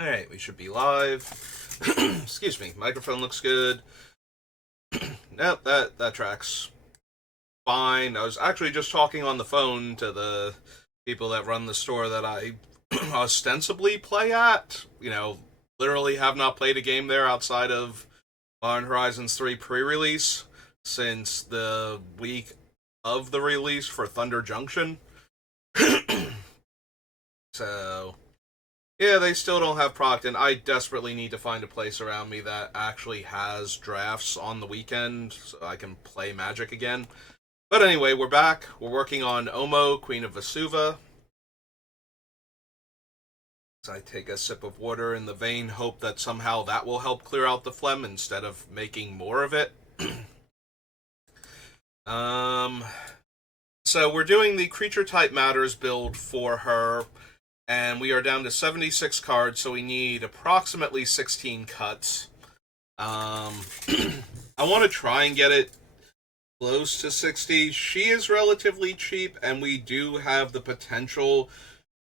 Alright, we should be live. Excuse me, microphone looks good. Nope, that tracks fine. I was actually just talking on the phone to the people that run the store that I ostensibly play at. Literally have not played a game there outside of Modern Horizons 3 pre-release since the week of the release for Thunder Junction. So, yeah, they still don't have product, and I desperately need to find a place around me that actually has drafts on the weekend so I can play Magic again. But anyway, we're back. We're working on Omo, Queen of Vesuva. So I take a sip of water in the vain hope that somehow that will help clear out the phlegm instead of making more of it. So we're doing the Creature Type Matters build for her, and we are down to 76 cards, so we need approximately 16 cuts. I want to try and get it close to 60. She is relatively cheap, and we do have the potential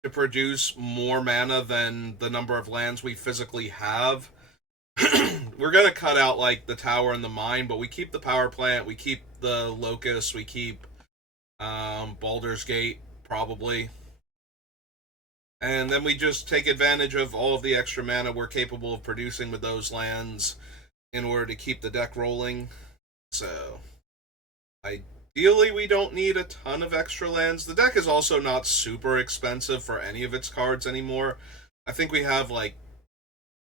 to produce more mana than the number of lands we physically have. We're going to cut out, like, the tower and the mine, but we keep the power plant, we keep the locust, we keep Baldur's Gate, probably. And then we just take advantage of all of the extra mana we're capable of producing with those lands in order to keep the deck rolling. So, ideally, we don't need a ton of extra lands. The deck is also not super expensive for any of its cards anymore. I think we have, like,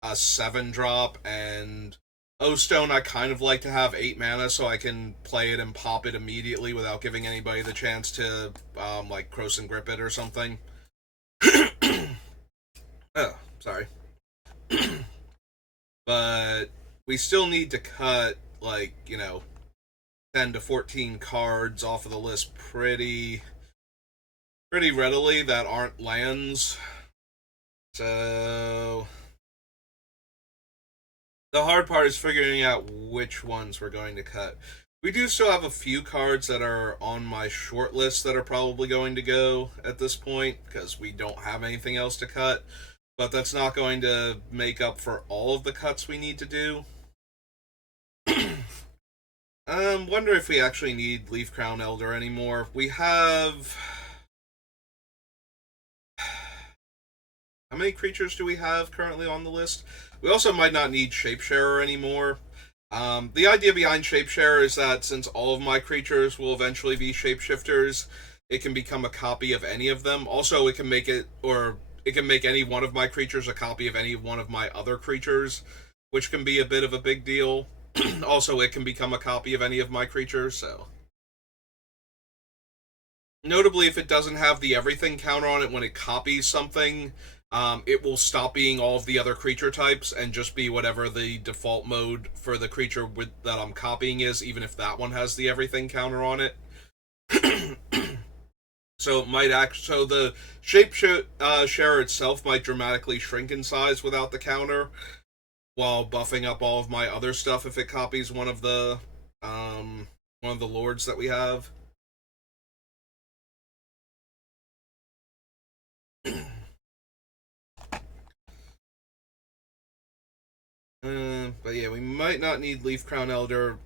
a 7-drop, and O-Stone I kind of like to have 8 mana so I can play it and pop it immediately without giving anybody the chance to, like, Cross and Grip it or something. Oh, sorry. But we still need to cut, like, 10 to 14 cards off of the list pretty readily that aren't lands. So the hard part is figuring out which ones we're going to cut. We do still have a few cards that are on my short list that are probably going to go at this point, because we don't have anything else to cut. But that's not going to make up for all of the cuts we need to do. Wonder if we actually need Leaf Crown Elder anymore. We have... How many creatures do we have currently on the list? We also might not need Shapesharer anymore. The idea behind Shapesharer is that since all of my creatures will eventually be shapeshifters, it can become a copy of any of them. Also, it can make any one of my creatures a copy of any one of my other creatures, which can be a bit of a big deal. Also, it can become a copy of any of my creatures, so... Notably, if it doesn't have the everything counter on it when it copies something, it will stop being all of the other creature types and just be whatever the default mode for the creature that I'm copying is, even if that one has the everything counter on it. So the Shapesharer itself might dramatically shrink in size without the counter, while buffing up all of my other stuff if it copies one of the lords that we have. But yeah, we might not need Leaf Crown Elder.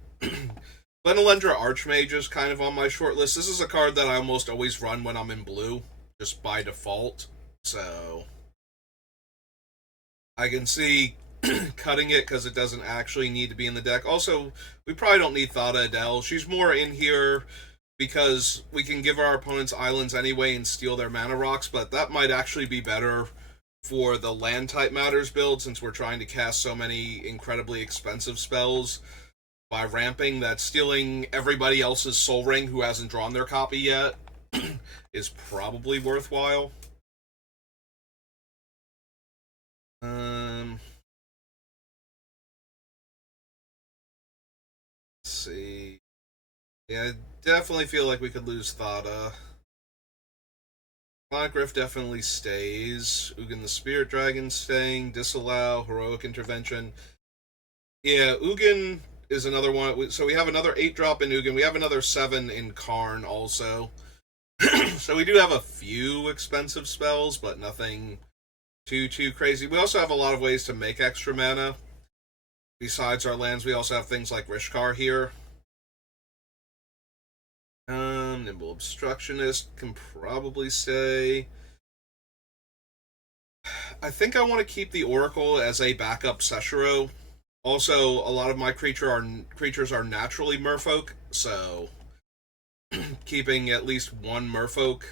Glenelendra Archmage is kind of on my short list. This is a card that I almost always run when I'm in blue, just by default. So I can see cutting it because it doesn't actually need to be in the deck. Also, we probably don't need Thada Adele. She's more in here because we can give our opponents islands anyway and steal their mana rocks, but that might actually be better for the land type matters build, since we're trying to cast so many incredibly expensive spells by ramping, that stealing everybody else's Soul Ring who hasn't drawn their copy yet is probably worthwhile. Let's see. Yeah, I definitely feel like we could lose Thada. Griff definitely stays. Ugin the Spirit Dragon staying. Disallow. Heroic Intervention. Yeah, Ugin is another one. So we have another 8-drop in Ugin. We have another 7 in Karn also. So we do have a few expensive spells, but nothing too crazy. We also have a lot of ways to make extra mana. Besides our lands, we also have things like Rishkar here. Nimble Obstructionist can probably stay. I think I want to keep the Oracle as a backup Seshiro. Also, a lot of my creatures are naturally merfolk, so keeping at least one merfolk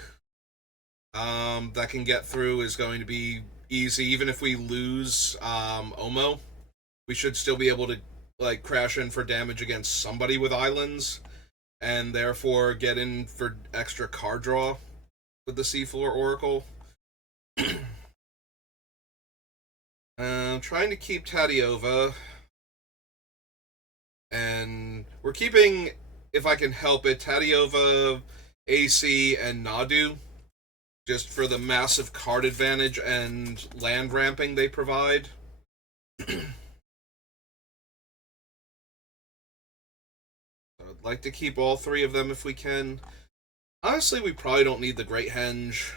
that can get through is going to be easy. Even if we lose Omo, we should still be able to like crash in for damage against somebody with islands, and therefore get in for extra card draw with the Seafloor Oracle. Trying to keep Tadiova, and we're keeping, if I can help it, Tadiova, AC, and Nadu, just for the massive card advantage and land ramping they provide. I'd like to keep all three of them if we can. Honestly, we probably don't need the Great Henge.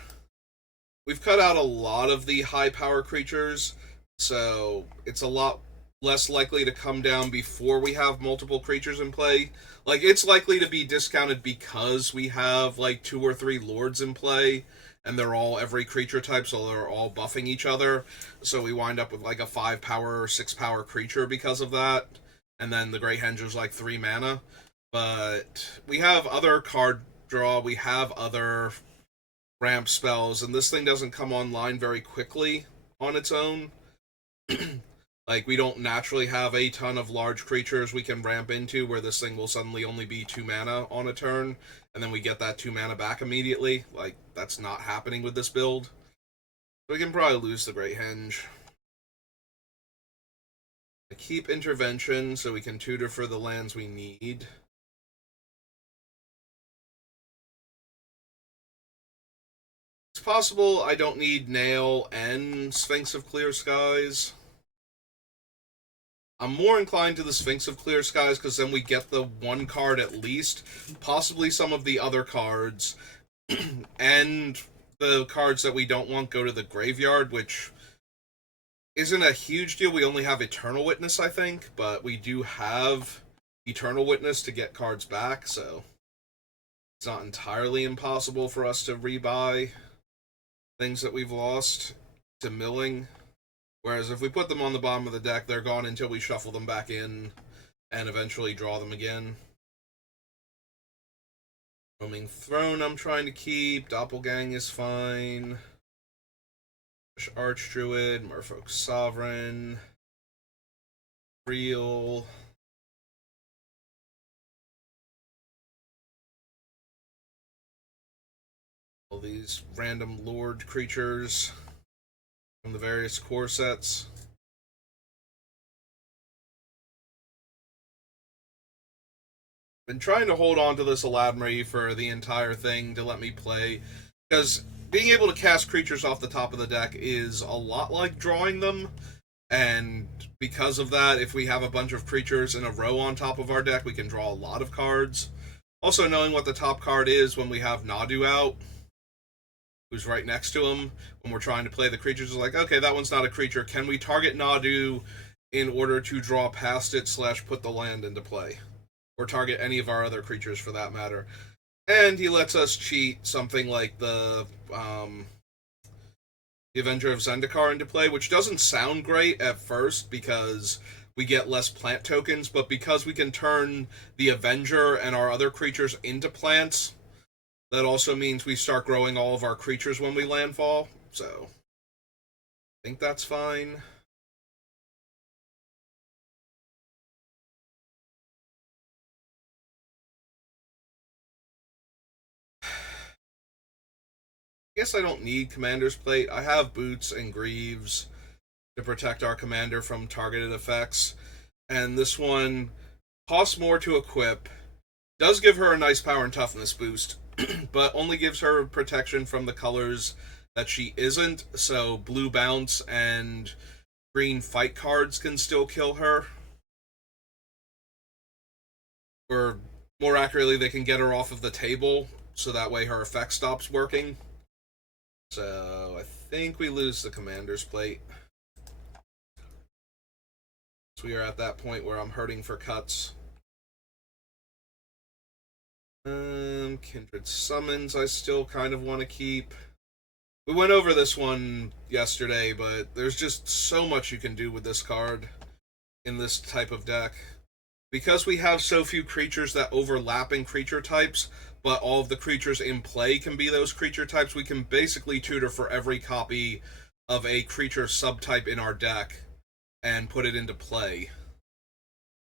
We've cut out a lot of the high power creatures, so it's a lot less likely to come down before we have multiple creatures in play. Like, it's likely to be discounted because we have like 2 or 3 lords in play, and they're all every creature type, so they're all buffing each other. So we wind up with like a 5 power or 6 power creature because of that. And then the Great Henge is like 3 mana. But we have other card draw, we have other ramp spells, and this thing doesn't come online very quickly on its own. Like, we don't naturally have a ton of large creatures we can ramp into where this thing will suddenly only be 2 mana on a turn, and then we get that 2 mana back immediately. Like, that's not happening with this build. So we can probably lose the Great Henge. I keep Intervention so we can tutor for the lands we need. It's possible I don't need Nail and Sphinx of Clear Skies. I'm more inclined to the Sphinx of Clear Skies because then we get the 1 card at least, possibly some of the other cards, and the cards that we don't want go to the graveyard, which isn't a huge deal. We only have Eternal Witness, I think, but we do have Eternal Witness to get cards back, so it's not entirely impossible for us to rebuy things that we've lost to milling. Whereas if we put them on the bottom of the deck, they're gone until we shuffle them back in and eventually draw them again. Roaming Throne I'm trying to keep. Doppelgang is fine. Archdruid, Merfolk Sovereign. Real. All these random Lord creatures from the various core sets. Been trying to hold on to this Aladmari for the entire thing to let me play, because being able to cast creatures off the top of the deck is a lot like drawing them, and because of that, if we have a bunch of creatures in a row on top of our deck, we can draw a lot of cards. Also, knowing what the top card is when we have Nadu out, who's right next to him, when we're trying to play the creatures, is like, okay, that one's not a creature. Can we target Nadu in order to draw past it / put the land into play? Or target any of our other creatures for that matter. And he lets us cheat something like the Avenger of Zendikar into play, which doesn't sound great at first because we get less plant tokens, but because we can turn the Avenger and our other creatures into plants, that also means we start growing all of our creatures when we landfall, so I think that's fine. I guess I don't need Commander's Plate. I have Boots and Greaves to protect our commander from targeted effects, and this one costs more to equip, does give her a nice power and toughness boost, but only gives her protection from the colors that she isn't, so blue bounce and green fight cards can still kill her. Or, more accurately, they can get her off of the table, so that way her effect stops working. So, I think we lose the Commander's Plate. So we are at that point where I'm hurting for cuts. Kindred Summons I still kind of want to keep. We went over this one yesterday, but there's just so much you can do with this card in this type of deck. Because we have so few creatures that overlap in creature types, but all of the creatures in play can be those creature types, we can basically tutor for every copy of a creature subtype in our deck and put it into play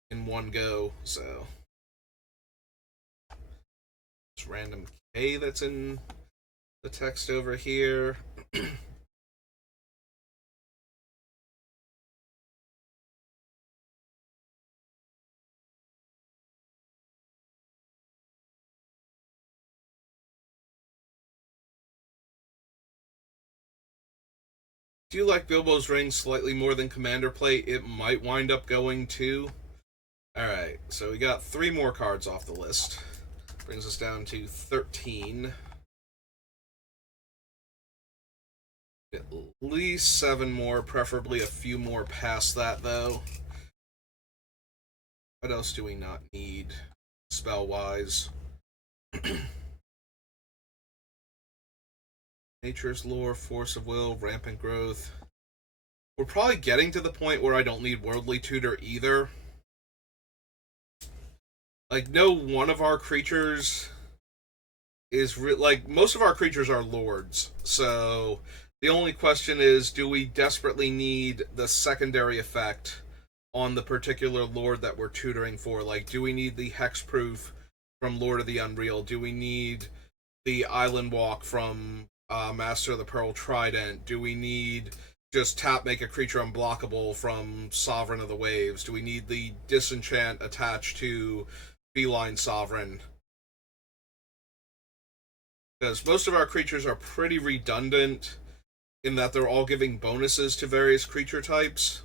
in one go, so... It's random K that's in the text over here. Do you like Bilbo's ring slightly more than Commander Plate? It might wind up going to. Alright, so we got 3 more cards off the list. Brings us down to 13. At least 7 more, preferably a few more past that, though. What else do we not need, spell-wise? Nature's Lore, Force of Will, Rampant Growth. We're probably getting to the point where I don't need Worldly Tutor either. Like, no one of our creatures is... like, most of our creatures are lords, so... The only question is, do we desperately need the secondary effect on the particular lord that we're tutoring for? Like, do we need the hexproof from Lord of the Unreal? Do we need the Island Walk from Master of the Pearl Trident? Do we need just tap make a creature unblockable from Sovereign of the Waves? Do we need the disenchant attached to Feline Sovereign? Because most of our creatures are pretty redundant in that they're all giving bonuses to various creature types.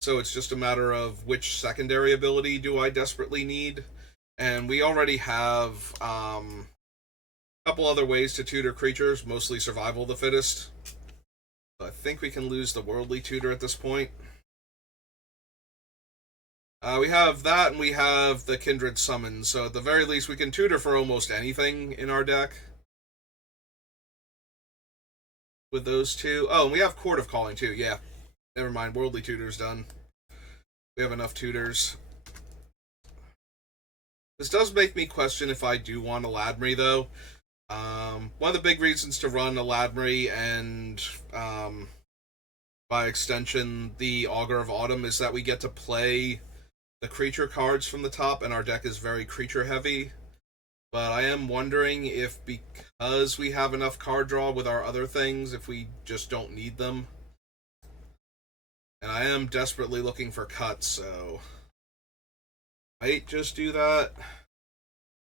So it's just a matter of which secondary ability do I desperately need. And we already have a couple other ways to tutor creatures, mostly survival of the fittest. So I think we can lose the Worldly Tutor at this point. We have that, and we have the Kindred Summons, so at the very least we can tutor for almost anything in our deck with those two. Oh, and we have Court of Calling too, yeah. Never mind, Worldly Tutor's done. We have enough tutors. This does make me question if I do want a Ladmri, though. One of the big reasons to run a Ladmri and, by extension, the Augur of Autumn is that we get to play the creature cards from the top, and our deck is very creature-heavy. But I am wondering if, because we have enough card draw with our other things, if we just don't need them. And I am desperately looking for cuts, so... I might just do that.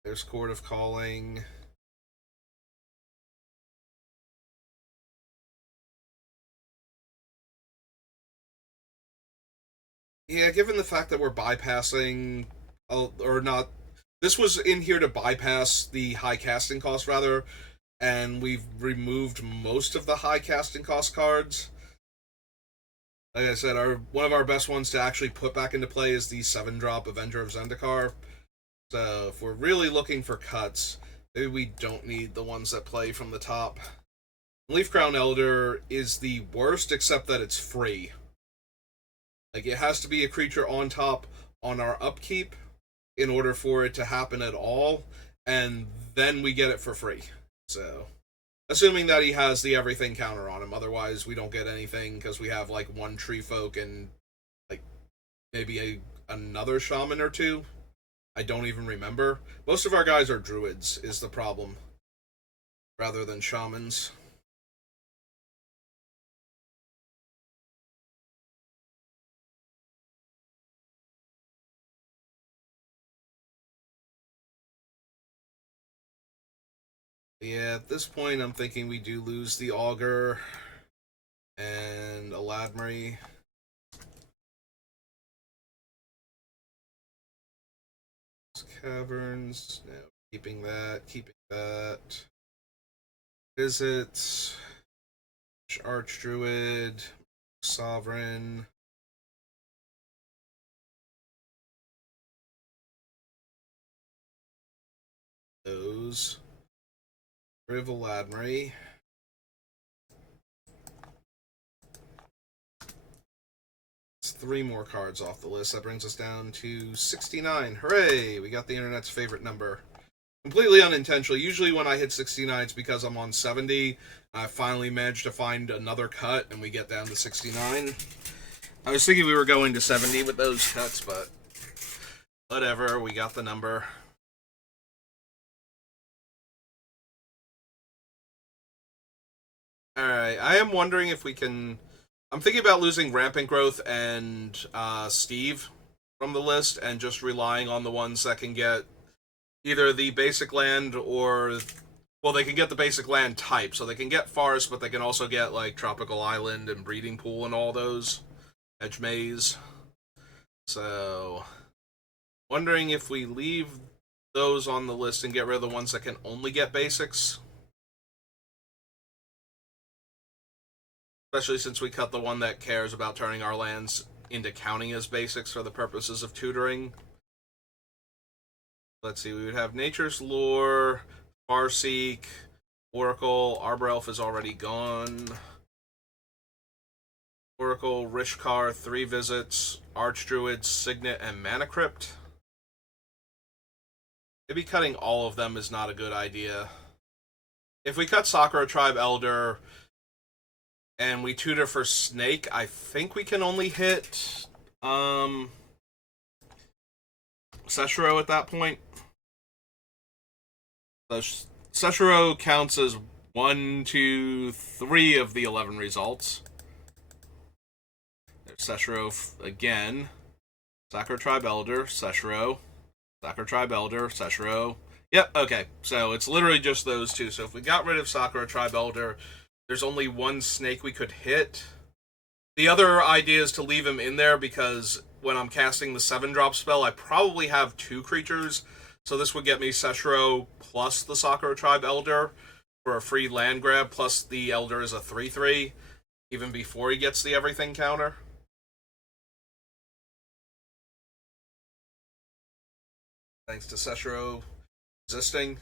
There's Court of Calling. Yeah, given the fact that we're bypassing... or not... This was in here to bypass the high casting cost, rather, and we've removed most of the high casting cost cards. Like I said, one of our best ones to actually put back into play is the 7-drop Avenger of Zendikar. So if we're really looking for cuts, maybe we don't need the ones that play from the top. Leafcrown Elder is the worst, except that it's free. Like, it has to be a creature on top on our upkeep in order for it to happen at all, and then we get it for free. So... assuming that he has the everything counter on him. Otherwise, we don't get anything because we have, like, 1 Tree Folk and, like, maybe another Shaman or 2. I don't even remember. Most of our guys are Druids, is the problem, rather than Shamans. Yeah, at this point, I'm thinking we do lose the Augur and a Ladmri. Caverns, no, keeping that. Visits. Archdruid, Sovereign. Those. Rival Admiral. It's 3 more cards off the list. That brings us down to 69. Hooray! We got the internet's favorite number. Completely unintentionally. Usually when I hit 69, it's because I'm on 70. I finally managed to find another cut, and we get down to 69. I was thinking we were going to 70 with those cuts, but whatever. We got the number. Alright, I am wondering if we can... I'm thinking about losing Rampant Growth and Steve from the list and just relying on the ones that can get either the basic land or... Well, they can get the basic land type, so they can get Forest, but they can also get, like, Tropical Island and Breeding Pool and all those. Edge Maze. So... wondering if we leave those on the list and get rid of the ones that can only get basics. Especially since we cut the one that cares about turning our lands into counting as basics for the purposes of tutoring. Let's see, we would have Nature's Lore, Farseek, Oracle, Arbor Elf is already gone. Oracle, Rishkar, 3 visits, Archdruid, Signet, and Mana Crypt. Maybe cutting all of them is not a good idea. If we cut Sakura Tribe Elder and we tutor for Snake, I think we can only hit Seshiro at that point. So Seshiro counts as 1, 2, 3 of the 11 results. There's Seshiro again. Sakura Tribe Elder, Seshiro. Sakura Tribe Elder, Seshiro. Yep, okay. So it's literally just those two. So if we got rid of Sakura Tribe Elder, there's only 1 snake we could hit. The other idea is to leave him in there because when I'm casting the 7-drop spell, I probably have 2 creatures. So this would get me Seshiro plus the Sakura Tribe Elder for a free land grab, plus the Elder is a 3/3, even before he gets the everything counter. Thanks to Seshiro existing.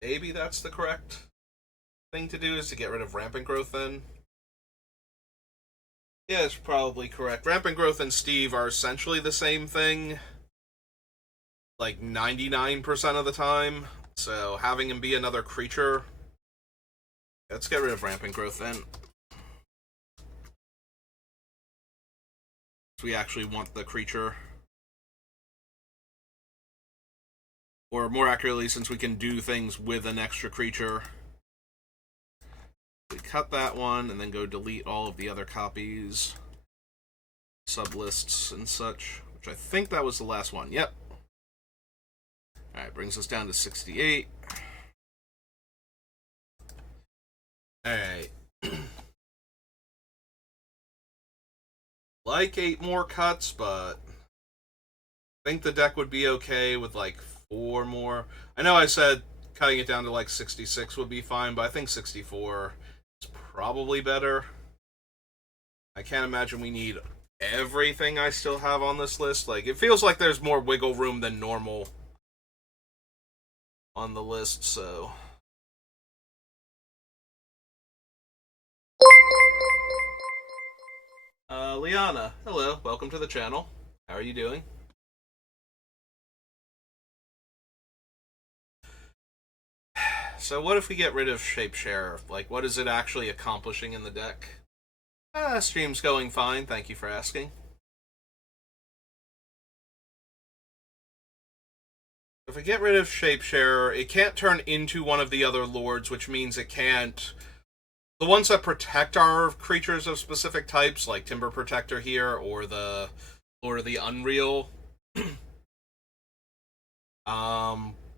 Maybe that's the correct thing to do, is to get rid of Rampant Growth then. Yeah, it's probably correct. Rampant Growth and Steve are essentially the same thing, like 99% of the time. So having him be another creature... Let's get rid of Rampant Growth then. We actually want the creature. Or more accurately, since we can do things with an extra creature. We cut that one, and then go delete all of the other copies. Sublists and such. Which I think that was the last one. Yep. Alright, brings us down to 68. Alright. Like 8 more cuts, but I think the deck would be okay with like 4 more. I know I said cutting it down to like 66 would be fine, but I think 64 is probably better. I can't imagine we need everything I still have on this list. Like, it feels like there's more wiggle room than normal on the list, so... Liana, hello, welcome to the channel. How are you doing? So what if we get rid of Shapeshare? Like, what is it actually accomplishing in the deck? Stream's going fine, thank you for asking. If we get rid of Shapeshare, it can't turn into one of the other lords, which means it can't... The ones that protect our creatures of specific types, like Timber Protector here, or the Lord of the Unreal,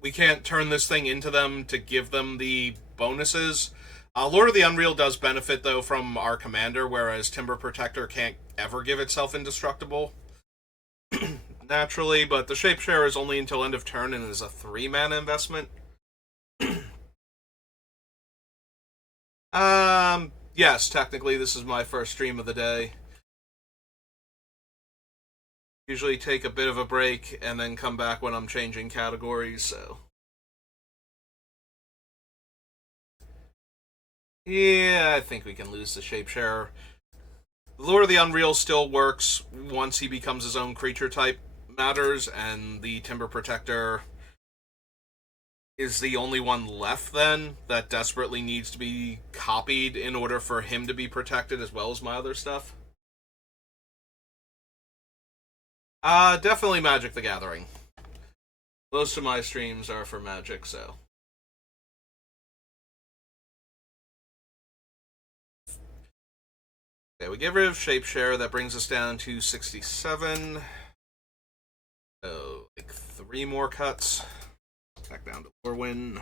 we can't turn this thing into them to give them the bonuses. Lord of the Unreal does benefit, though, from our commander, whereas Timber Protector can't ever give itself indestructible. Naturally, but the Shapeshare is only until end of turn and is a 3-mana investment. Yes, technically this is my first stream of the day. Usually take a bit of a break and then come back when I'm changing categories, so. Yeah, I think we can lose the Shapeshare. Lure of the Unreal still works once he becomes his own creature type matters, and the Timber Protector is the only one left then that desperately needs to be copied in order for him to be protected as well as my other stuff. Definitely Magic the Gathering. Most of my streams are for Magic, so. Okay, we get rid of Shapeshare. That brings us down to 67. So, like 3 more cuts. Back down to Lorwyn.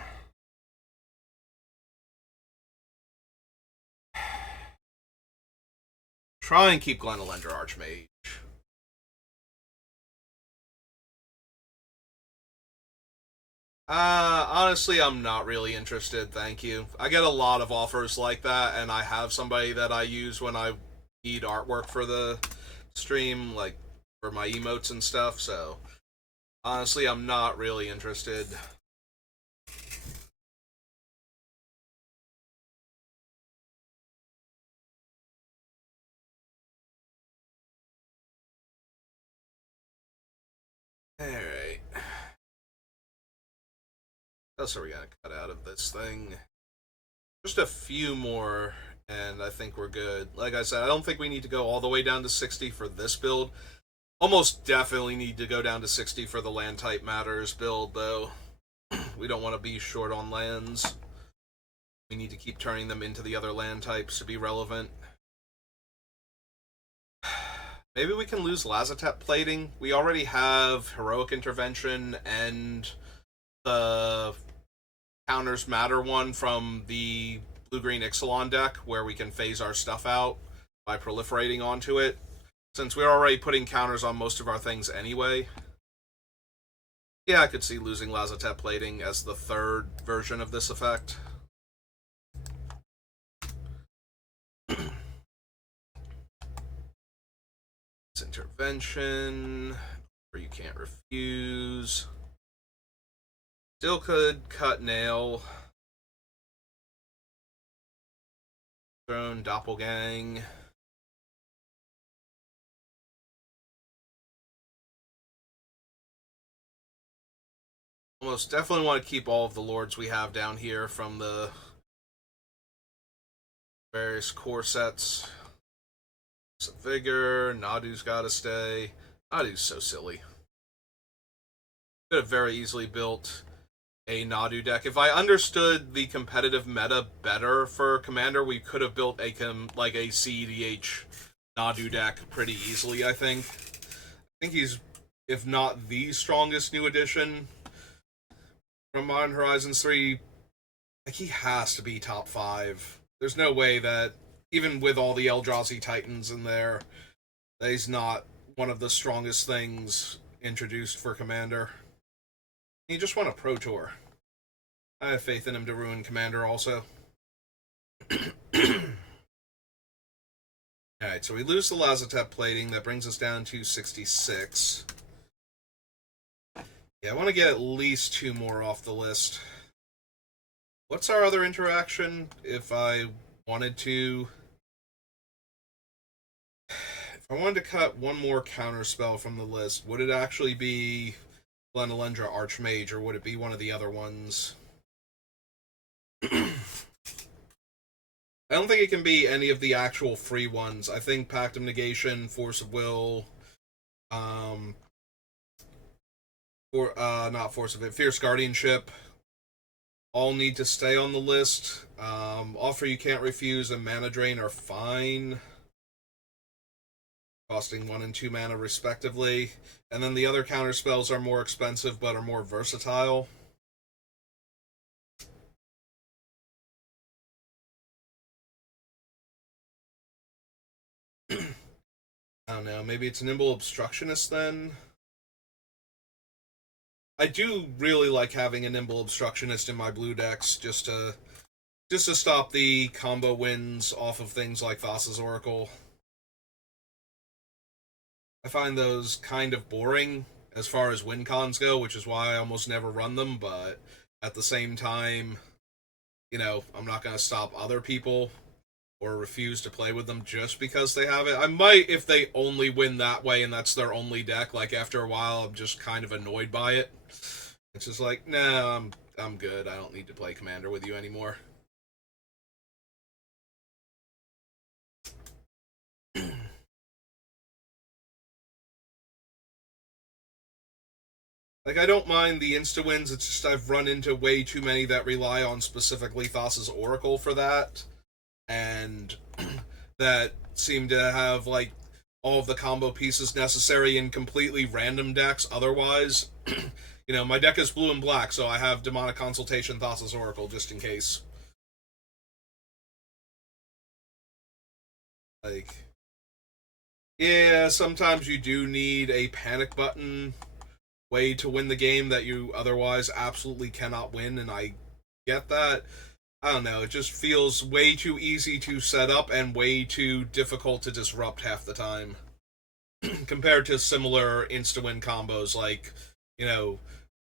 Try and keep Glenelender Archmage. Honestly, I'm not really interested, thank you. I get a lot of offers like that, and I have somebody that I use when I need artwork for the stream, like for my emotes and stuff, so honestly, I'm not really interested. Alright. What else are we gonna cut out of this thing? Just a few more, and I think we're good. Like I said, I don't think we need to go all the way down to 60 for this build. Almost definitely need to go down to 60 for the land type matters build, though. We don't want to be short on lands. We need to keep turning them into the other land types to be relevant. Maybe we can lose Lazotep plating. We already have Heroic Intervention and the Counters Matter one from the Blue-Green Ixalan deck, where we can phase our stuff out by proliferating onto it. Since we're already putting counters on most of our things anyway. Yeah, I could see losing Lazotep plating as the third version of this effect. It's intervention, or you can't refuse. Still could cut nail. Throne, doppelgang. Almost definitely want to keep all of the lords we have down here from the various core sets. Some vigor. Nadu's gotta stay. Nadu's so silly. Could have very easily built a Nadu deck. If I understood the competitive meta better for Commander, we could have built a CEDH Nadu deck pretty easily, I think. I think he's, if not the strongest new addition from Modern Horizons 3, like, he has to be top 5. There's no way that, even with all the Eldrazi Titans in there, that he's not one of the strongest things introduced for Commander. He just won a Pro Tour. I have faith in him to ruin Commander also. Alright, so we lose the Lazotep plating. That brings us down to 66. Yeah, I want to get at least 2 more off the list. What's our other interaction if I wanted to... If I wanted to cut 1 more counterspell from the list, would it actually be Glenelendra Archmage, or would it be one of the other ones? I don't think it can be any of the actual free ones. I think Pact of Negation, Force of Will, not Force of It, Fierce Guardianship, all need to stay on the list. Offer You Can't Refuse and Mana Drain are fine, costing 1 and 2 mana respectively. And then the other counter spells are more expensive but are more versatile. I don't know, maybe it's Nimble Obstructionist then? I do really like having a Nimble Obstructionist in my blue decks just to just to stop the combo wins off of things like Thassa's Oracle. I find those kind of boring as far as win cons go, which is why I almost never run them, but at the same time, I'm not going to stop other people or refuse to play with them just because they have it. I might if they only win that way and that's their only deck. Like after a while, I'm just kind of annoyed by it. It's just like, nah, I'm good. I don't need to play Commander with you anymore. Like, I don't mind the insta-wins, it's just I've run into way too many that rely on specifically Thassa's Oracle for that, and that seem to have, like, all of the combo pieces necessary in completely random decks otherwise. My deck is blue and black, so I have Demonic Consultation, Thassa's Oracle, just in case. Like, yeah, sometimes you do need a panic button way to win the game that you otherwise absolutely cannot win, and I get that. I don't know, it just feels way too easy to set up and way too difficult to disrupt half the time. Compared to similar insta-win combos like,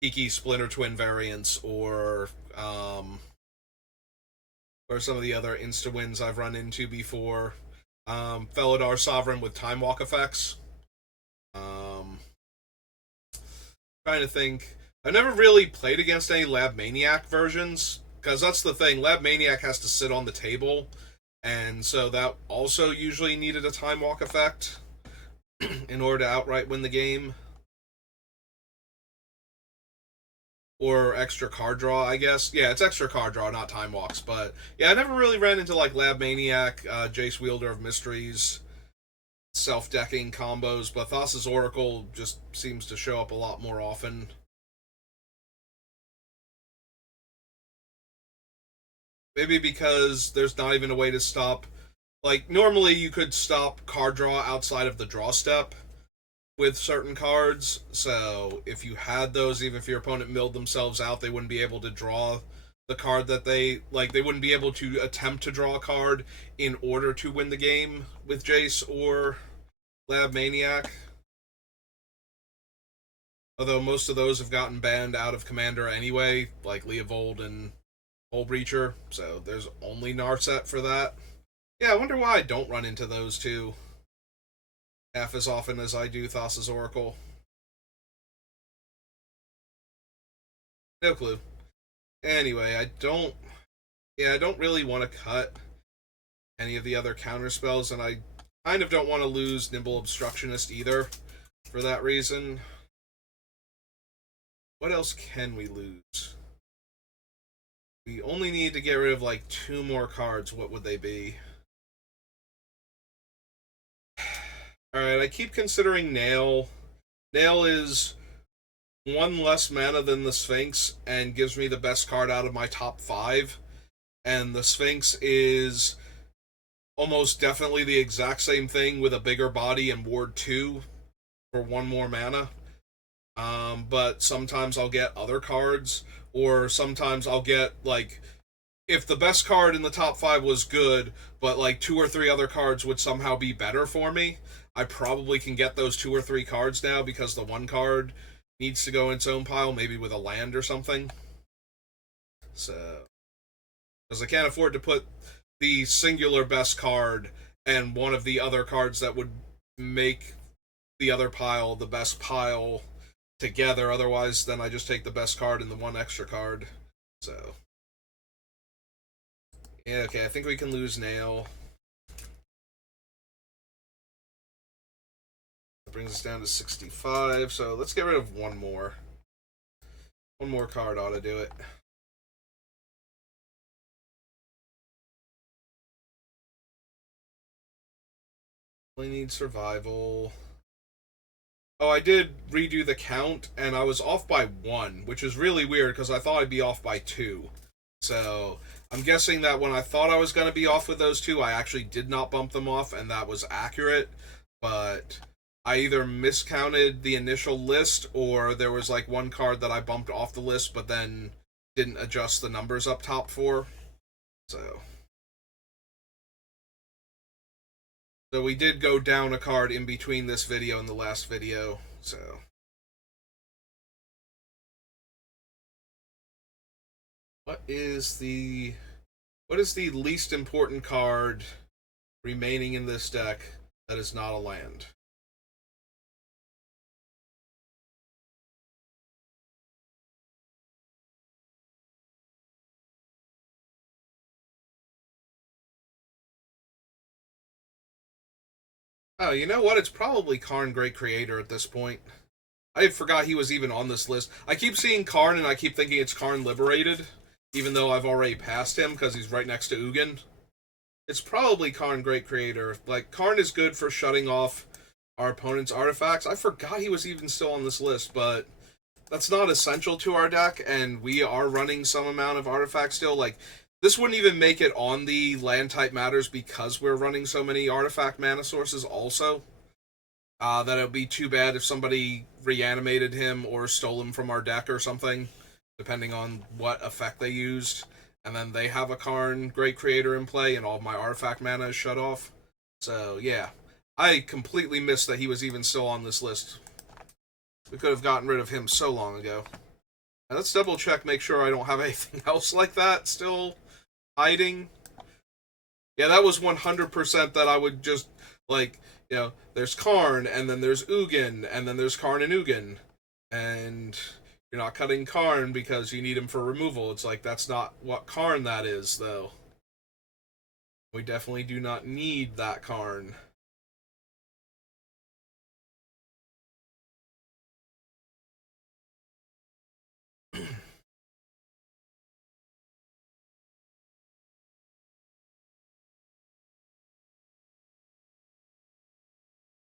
Kiki Splinter Twin variants or some of the other insta-wins I've run into before. Felidar Sovereign with Time Walk effects. Trying to think. I've never really played against any Lab Maniac versions, because that's the thing. Lab Maniac has to sit on the table, and so that also usually needed a Time Walk effect in order to outright win the game. Or extra card draw, I guess. Yeah, it's extra card draw, not Time Walks. But yeah, I never really ran into like Lab Maniac, Jace Wielder of Mysteries, self-decking combos, but Thassa's Oracle just seems to show up a lot more often. Maybe because there's not even a way to stop. Like, normally you could stop card draw outside of the draw step with certain cards, so if you had those, even if your opponent milled themselves out, they wouldn't be able to draw the card that they wouldn't be able to attempt to draw a card in order to win the game with Jace or Lab Maniac. Although most of those have gotten banned out of Commander anyway, like Leovold and Hullbreacher, so there's only Narset for that. Yeah, I wonder why I don't run into those two half as often as I do Thassa's Oracle. No clue. Anyway, I don't really want to cut any of the other counter spells, and I kind of don't want to lose Nimble Obstructionist either for that reason. What else can we lose? We only need to get rid of like 2 more cards. What would they be? Alright, I keep considering Nail. Nail is 1 less mana than the Sphinx and gives me the best card out of my top 5. And the Sphinx is almost definitely the exact same thing with a bigger body and Ward 2 for 1 more mana. But sometimes I'll get other cards, or sometimes I'll get, like, if the best card in the top 5 was good, but like 2 or 3 other cards would somehow be better for me, I probably can get those 2 or 3 cards now because the 1 card needs to go in its own pile, maybe with a land or something. So, because I can't afford to put the singular best card and one of the other cards that would make the other pile the best pile together. Otherwise, then I just take the best card and the 1 extra card. So, yeah, okay, I think we can lose Nail. That brings us down to 65, so let's get rid of 1 more. 1 more card ought to do it. We need survival. Oh, I did redo the count, and I was off by 1, which is really weird because I thought I'd be off by 2. So, I'm guessing that when I thought I was going to be off with those 2, I actually did not bump them off, and that was accurate. But I either miscounted the initial list, or there was like 1 card that I bumped off the list, but then didn't adjust the numbers up top for. So we did go down a card in between this video and the last video. So what is the least important card remaining in this deck that is not a land? Oh, you know what? It's probably Karn Great Creator at this point. I forgot he was even on this list. I keep seeing Karn and I keep thinking it's Karn Liberated, even though I've already passed him because he's right next to Ugin. It's probably Karn Great Creator. Like, Karn is good for shutting off our opponent's artifacts. I forgot he was even still on this list, but that's not essential to our deck, and we are running some amount of artifacts still. Like, this wouldn't even make it on the land type matters because we're running so many artifact mana sources also. That it would be too bad if somebody reanimated him or stole him from our deck or something, depending on what effect they used. And then they have a Karn Great Creator in play and all of my artifact mana is shut off. So, yeah. I completely missed that he was even still on this list. We could have gotten rid of him so long ago. Now, let's double check, make sure I don't have anything else like that still hiding. Yeah, that was 100% that I would just, like, you know, there's Karn, and then there's Ugin, and then there's Karn and Ugin. And you're not cutting Karn because you need him for removal. It's like, that's not what Karn that is, though. We definitely do not need that Karn.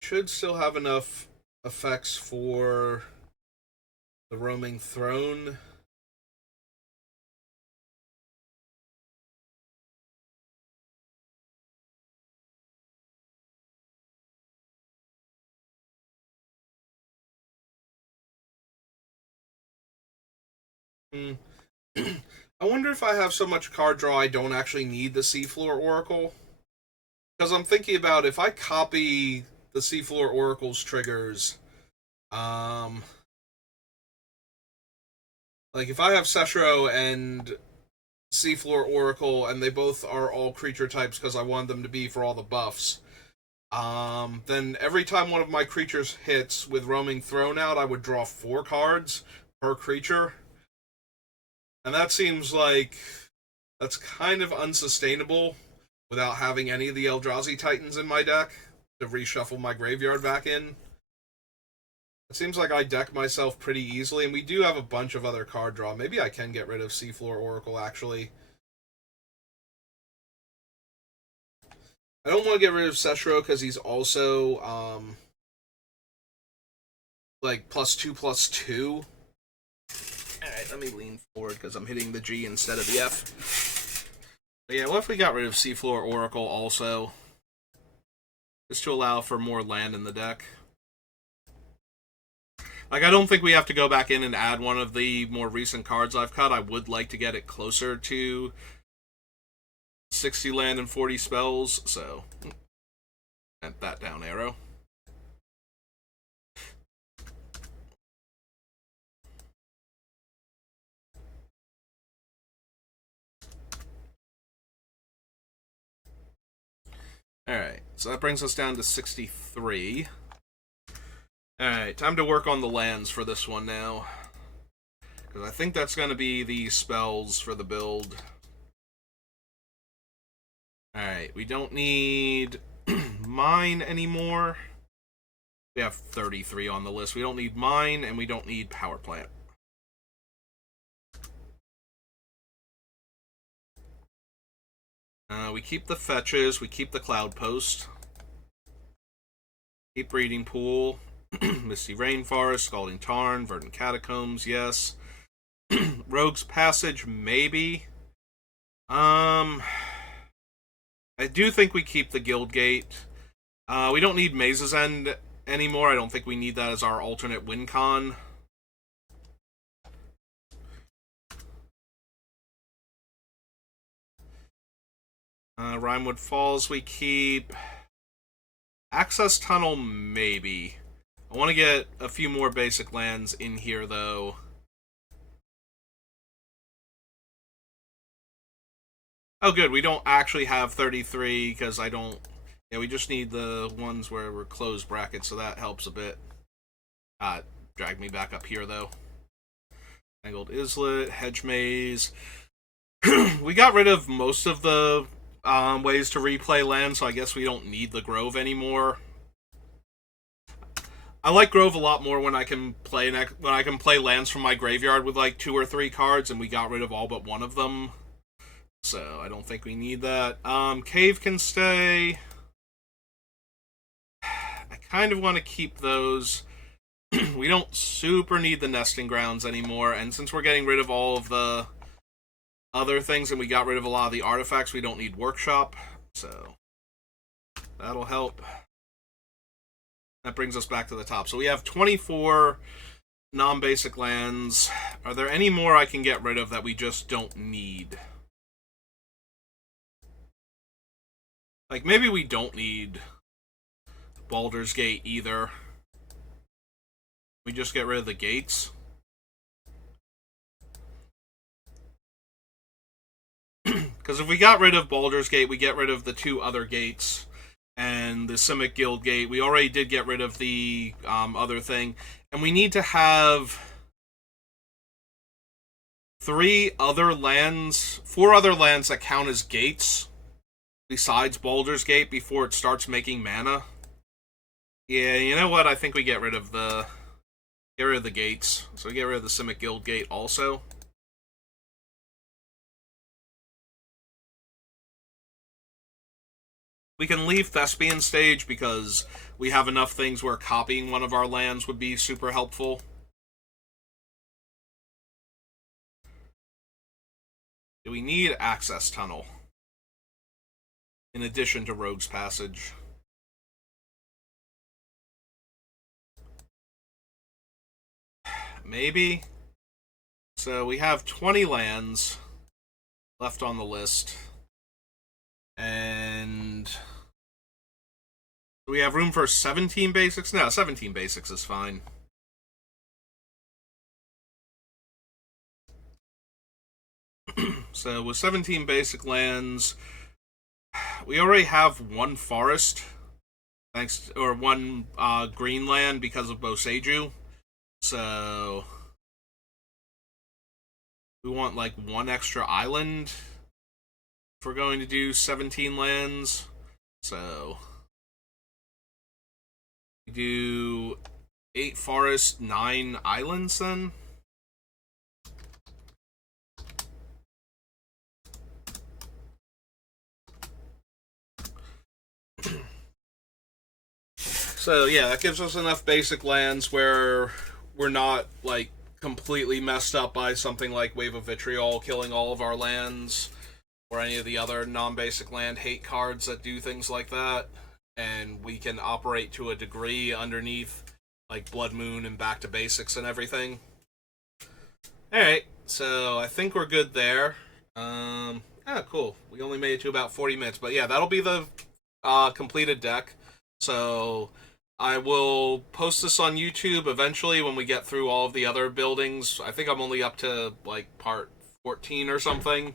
Should still have enough effects for the Roaming Throne. I wonder if I have so much card draw I don't actually need the Seafloor Oracle. Because I'm thinking about if I copy the Seafloor Oracle's triggers, like if I have Seshro and Seafloor Oracle and they both are all creature types because I want them to be for all the buffs, then every time one of my creatures hits with Roaming Throne out, I would draw 4 cards per creature. And that seems like that's kind of unsustainable without having any of the Eldrazi Titans in my deck to reshuffle my graveyard back in. It seems like I deck myself pretty easily, and we do have a bunch of other card draw. Maybe I can get rid of Seafloor Oracle, actually. I don't want to get rid of Seshro because he's also, like, +2/+2. Alright, let me lean forward because I'm hitting the G instead of the F. But yeah, what if we got rid of Seafloor Oracle also? Just to allow for more land in the deck. Like, I don't think we have to go back in and add one of the more recent cards I've cut. I would like to get it closer to 60 land and 40 spells, so... And that down arrow. Alright, so that brings us down to 63. Alright, time to work on the lands for this one now. Because I think that's going to be the spells for the build. Alright, we don't need mine anymore. We have 33 on the list. We don't need mine, and we don't need power plant. We keep the fetches, we keep the cloud post. Keep breeding pool. Misty Rainforest, Scalding Tarn, Verdant Catacombs, yes. Rogue's Passage, maybe. I do think we keep the Guild Gate. We don't need Maze's End anymore. I don't think we need that as our alternate win con. Rhinewood Falls we keep. Access Tunnel, maybe. I want to get a few more basic lands in here, though. Oh, good. We don't actually have 33, because I don't... Yeah, we just need the ones where we're closed brackets, so that helps a bit. Drag me back up here, though. Angled Islet, Hedge Maze. We got rid of most of the ways to replay land, so I guess we don't need the Grove anymore. I like Grove a lot more when I can play lands from my graveyard with like 2 or 3 cards, and we got rid of all but one of them. So I don't think we need that. Cave can stay. I kind of want to keep those. We don't super need the nesting grounds anymore, and since we're getting rid of all of the other things and we got rid of a lot of the artifacts, we don't need workshop, so that'll help. That brings us back to the top. So we have 24 non-basic lands. Are there any more I can get rid of that we just don't need? Like, maybe we don't need Baldur's Gate either. We just get rid of the gates. Because if we got rid of Baldur's Gate, we get rid of the 2 other gates and the Simic Guild Gate. We already did get rid of the other thing. And we need to have 4 other lands that count as gates besides Baldur's Gate before it starts making mana. Yeah, you know what? I think we get rid of the gates. So we get rid of the Simic Guild Gate also. We can leave Thespian Stage because we have enough things where copying one of our lands would be super helpful. Do we need Access Tunnel in addition to Rogue's Passage? Maybe. So we have 20 lands left on the list. And do we have room for 17 basics? No, 17 basics is fine. So with 17 basic lands, we already have 1 forest, or 1 green land because of Boseiju. So we want like 1 extra island if we're going to do 17 lands. So we do 8 forests, 9 islands then. So yeah, that gives us enough basic lands where we're not like completely messed up by something like Wave of Vitriol killing all of our lands, or any of the other non-basic land hate cards that do things like that, and we can operate to a degree underneath like Blood Moon and Back to Basics and everything. Alright, so I think we're good there. Cool. We only made it to about 40 minutes, but yeah, that'll be the completed deck. So I will post this on YouTube eventually when we get through all of the other buildings. I think I'm only up to like part 14 or something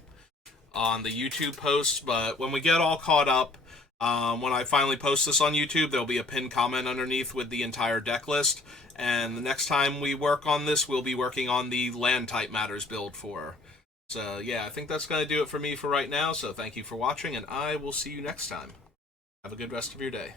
on the YouTube posts, but when we get all caught up, when I finally post this on YouTube, there'll be a pinned comment underneath with the entire deck list, and the next time we work on this, we'll be working on the Land Type Matters build for her. So yeah, I think that's going to do it for me for right now, so thank you for watching, and I will see you next time. Have a good rest of your day.